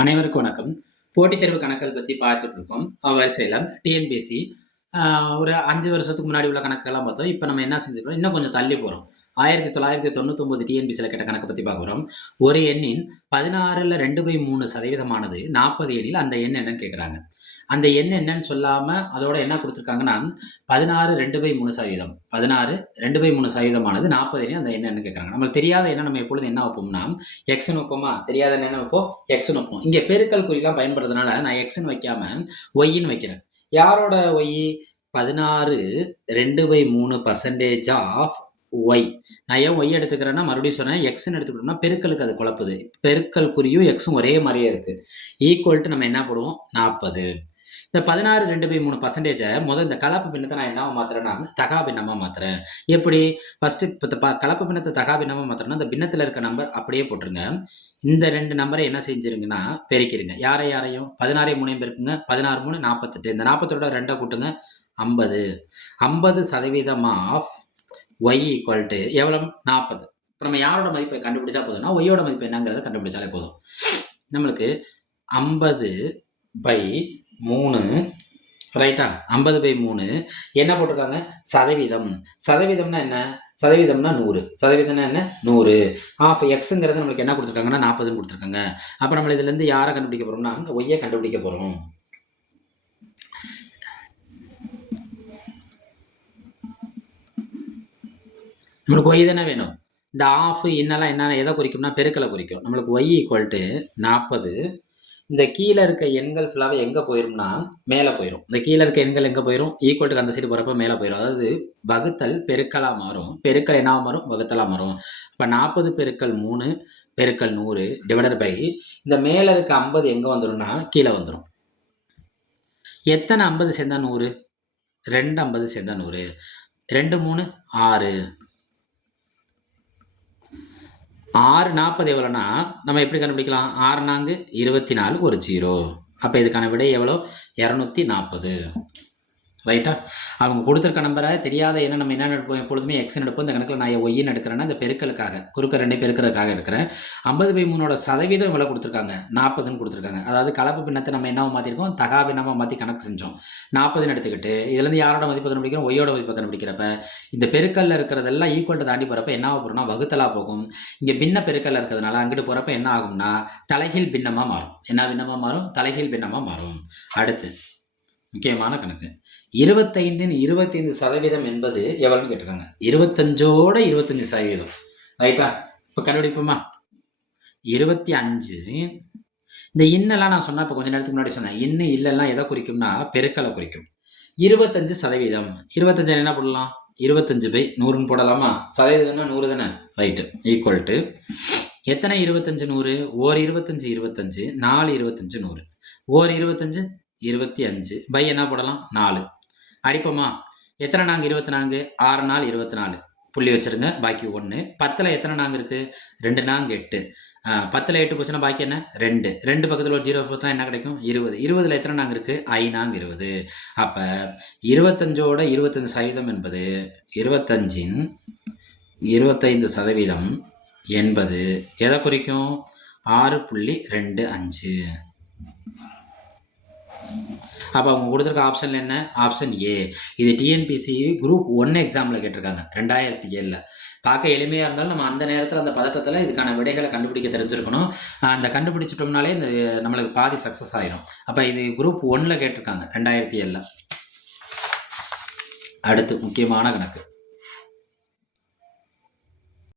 அனைவருக்கும் வணக்கம். போட்டித் தேர்வு கணக்குகள் பற்றி பார்த்துட்டு இருக்கோம் வரிசையில் டிஎன்பிஎஸ்சி ஒரு அஞ்சு வருஷத்துக்கு முன்னாடி உள்ள கணக்கெல்லாம் பார்த்தோம். இப்போ நம்ம என்ன செஞ்சுருக்கோம்? இன்னும் கொஞ்சம் தள்ளி போகிறோம் ஆயிரத்தி தொள்ளாயிரத்தி தொண்ணூத்தொம்பது டிஎன்பிசியில் கேட்ட கணக்கு பற்றி பார்க்குறோம் ஒரு எண்ணின் பதினாறில் ரெண்டு பை மூணு சதவீதமானது நாற்பது எண்ணில் அந்த எண் என்னன்னு கேட்குறாங்க அந்த எண் என்னன்னு சொல்லாமல் அதோட என்ன கொடுத்துருக்காங்கன்னா பதினாறு ரெண்டு பை மூணு சதவீதம். பதினாறு ரெண்டு பை மூணு சதவீதமானது நாற்பது எண்ணி அந்த என்னன்னு கேட்குறாங்க நம்மளுக்கு தெரியாத என்ன நம்ம எப்பொழுது என்ன வைப்போம்னா எக்ஸ்னு வைப்போமா? தெரியாத என்ன வைப்போம்? எக்ஸ்னு வைப்போம். இங்கே பெருக்கல் குறிலாம் பயன்படுறதுனால நான் எக்ஸ்னு வைக்காம ஒய்ன்னு வைக்கிறேன். யாரோட ஒய் பதினாறு ரெண்டு பை மூணு பர்சன்டேஜ் ஆஃப் ஒய் நான் ஏன் ஒய் எடுத்துக்கிறேன்னா மறுபடியும் சொன்னேன் எக்ஸ்ன்னு எடுத்துக்கிட்டோம்னா பெருக்கலுக்கு அது குழப்புது. பெருக்கல் குறியும் எக்ஸும் ஒரே மாதிரியே இருக்குது ஈக்குவல்ட்டு நம்ம என்ன போடுவோம்? நாற்பது இந்த பதினாறு ரெண்டு பை மூணு பர்சன்டேஜை முதல் இந்த கலப்பு பின்னத்தை நான் என்ன மாத்துறேன்னா தகா பின்னமாக மாத்துறேன். எப்படி? ஃபர்ஸ்ட் இப்போ கலப்பு பின்னத்தை தகா பின்னமாக மாத்துறேன்னா இந்த பின்னத்தில் இருக்க நம்பர் அப்படியே போட்டுருங்க. இந்த ரெண்டு நம்பரை என்ன செஞ்சிருங்கன்னா பெருக்கிடுங்க யாரை யாரையும்? பதினாறே மூணையும் பெருக்குங்க. பதினாறு மூணு நாற்பத்தெட்டு இந்த நாற்பத்தோட ரெண்டை கூட்டுங்க. ஐம்பது. ஐம்பது சதவீதம் ஆஃப் ஒய் ஈக்குவல் டு எவ்வளோ நாற்பது. இப்போ நம்ம யாரோட மதிப்பை கண்டுபிடிச்சா போதும்னா ஒய்யோட மதிப்பு என்னங்கிறத கண்டுபிடிச்சாலே போதும். நம்மளுக்கு ஐம்பது பை மூணு ரைட்டா ஐம்பது பை மூணு என்ன போட்டிருக்காங்க? சதவீதம். சதவீதம்னா என்ன? சதவீதம்னா நூறு. சதவீதம்னா என்ன? நூறு. ஆஃப் எக்ஸுங்கிறது நம்மளுக்கு என்ன கொடுத்துருக்காங்கன்னா நாற்பதுன்னு கொடுத்துருக்காங்க. அப்போ நம்ம இதுலேருந்து யாரை கண்டுபிடிக்க போகிறோம்னா ஒய்யை கண்டுபிடிக்க போகிறோம் நம்மளுக்கு ஒய் தானே வேணும். இந்த ஆஃப் இன்னெல்லாம் என்னென்ன எதை குறிக்கும்னா பெருக்கலை குறிக்கும். நம்மளுக்கு ஒய் ஈக்குவல் டு நாற்பது. இந்த கீழே இருக்க எண்கள் ஃபுல்லாகவே எங்கே போயிரும்னா மேலே போயிடும் இந்த கீழே இருக்க எண்கள் எங்கே போயிடும் ஈக்குவல்ட்டுக்கு அந்த சைடு போகிறப்ப மேலே போயிடும் அதாவது வகுத்தல் பெருக்கலாக மாறும். பெருக்கல் என்ன மாறும்? வகுத்தலாக மாறும். இப்போ நாற்பது பெருக்கல் மூணு பெருக்கல் நூறு டிவைடட் பை இந்த மேலே இருக்க ஐம்பது எங்கே வந்துடும்னா கீழே வந்துடும் எத்தனை ஐம்பது சேர்ந்தா நூறு? ரெண்டு ஐம்பது சேர்ந்தா நூறு. ரெண்டு மூணு ஆறு. ஆறு நாற்பது எவ்வளோனா நம்ம எப்படி கண்டுபிடிக்கலாம்? ஆறு நான்கு இருபத்தி நாலு ஒரு ஜீரோ. அப்போ இதுக்கான விடை எவ்வளோ? இரநூத்தி நாற்பது. ரைட்டா அவங்க கொடுத்துருக்க நம்பரை தெரியாத என்ன நம்ம என்ன எடுப்போம் எப்பொழுதுமே எக்ஸ் எடுப்போம் இந்த கணக்கில் நான் ஒய்ன்னு எடுக்கிறேன்னா இந்த பெருக்கலுக்காக குறுக்க ரெண்டு பெருக்கிறதுக்காக எடுக்கிறேன் ஐம்பது பை மூணோட சதவீதம் இவ்வளோ கொடுத்துருக்காங்க. நாற்பதுன்னு கொடுத்துருக்காங்க. அதாவது கலப்பு பின்னத்தை நம்ம என்னவோ மாற்றிருக்கோம் தகா பின்னமாக மாற்றி கணக்கு செஞ்சோம். நாற்பதுன்னு எடுத்துக்கிட்டு இதுலேருந்து யாரோட மதிப்பு கண்டுபிடிக்கிறோம்? ஒய்யோட மதிப்பு கண்டுபிடிக்கிறப்ப இந்த பெருக்கல்ல இருக்கிறதெல்லாம் ஈக்குவல்ட்டு தாண்டி போகிறப்ப என்ன போகிறோம்னா வகுத்தலாக போகும். இங்கே பின்ன பெருக்கல்ல இருக்கிறதுனால அங்கிட்டு போகிறப்ப என்ன ஆகும்னா தலைகீழ் பின்னமாக மாறும். என்ன பின்னமாக மாறும்? தலைகீழ் பின்னமாக மாறும். அடுத்து முக்கியமான கணக்கு. இருபத்தைந்தின் இருபத்தைந்து சதவீதம் என்பது எவ்வளோன்னு கேட்டிருக்காங்க. இருபத்தஞ்சோட இருபத்தஞ்சி சதவீதம். ரைட்டா இப்போ கண்டுபிடிப்போமா? இருபத்தி அஞ்சு இந்த இன்னெல்லாம் நான் சொன்னேன் இப்போ கொஞ்ச நேரத்துக்கு முன்னாடி சொன்னேன். இன்னும் இல்லைலாம் எதை குறிக்கும்னா பெருக்கலை குறிக்கும். இருபத்தஞ்சு சதவீதம். இருபத்தஞ்சு என்ன போடலாம்? இருபத்தஞ்சு பை நூறுன்னு போடலாமா? சதவீதம்னா நூறு தானே? ரைட்டு ஈக்குவல் டு எத்தனை இருபத்தஞ்சு நூறு? ஓர் இருபத்தஞ்சு இருபத்தஞ்சு நாலு இருபத்தஞ்சு நூறு. ஓர் இருபத்தஞ்சு இருபத்தி அஞ்சு பை என்ன போடலாம்? நாலு. அடிப்போமா? எத்தனை நாங்கள் இருபத்தி நான்கு. ஆறு நாள் இருபத்தி நாலு. புள்ளி வச்சுருங்க. பாக்கி ஒன்று பத்தில் எத்தனை நாங்கள் இருக்குது ரெண்டு நாங்கள் எட்டு. பத்தில் எட்டு போச்சுன்னா பாக்கி என்ன? ரெண்டு. ரெண்டு பக்கத்தில் ஒரு ஜீரோ போச்சுன்னா என்ன கிடைக்கும்? இருபது. இருபதில் எத்தனை நாங்கள் இருக்குது ஐநாங்க இருபது. அப்போ இருபத்தஞ்சோட இருபத்தஞ்சு சதவீதம் என்பது இருபத்தஞ்சின் இருபத்தைந்து சதவீதம் என்பது எதை குறிக்கும்? ஆறு புள்ளி ரெண்டு அஞ்சு. அப்போ அவங்க கொடுத்துருக்க ஆப்ஷன் என்ன? ஆப்ஷன் ஏ இது டிஎன்பிசி குரூப் ஒன் எக்ஸாமில் கேட்டிருக்காங்க ரெண்டாயிரத்தி ஏழில். பார்க்க எளிமையாக இருந்தாலும் நம்ம அந்த நேரத்தில் அந்த பதட்டத்தில் இதுக்கான விடைகளை கண்டுபிடிக்க தெரிஞ்சிருக்கணும். அந்த கண்டுபிடிச்சிட்டோம்னாலே இந்த நம்மளுக்கு பாதி சக்ஸஸ் ஆயிரும். அப்போ இது குரூப் ஒன்னில் கேட்டிருக்காங்க ரெண்டாயிரத்தி ஏழில். அடுத்து முக்கியமான கணக்கு.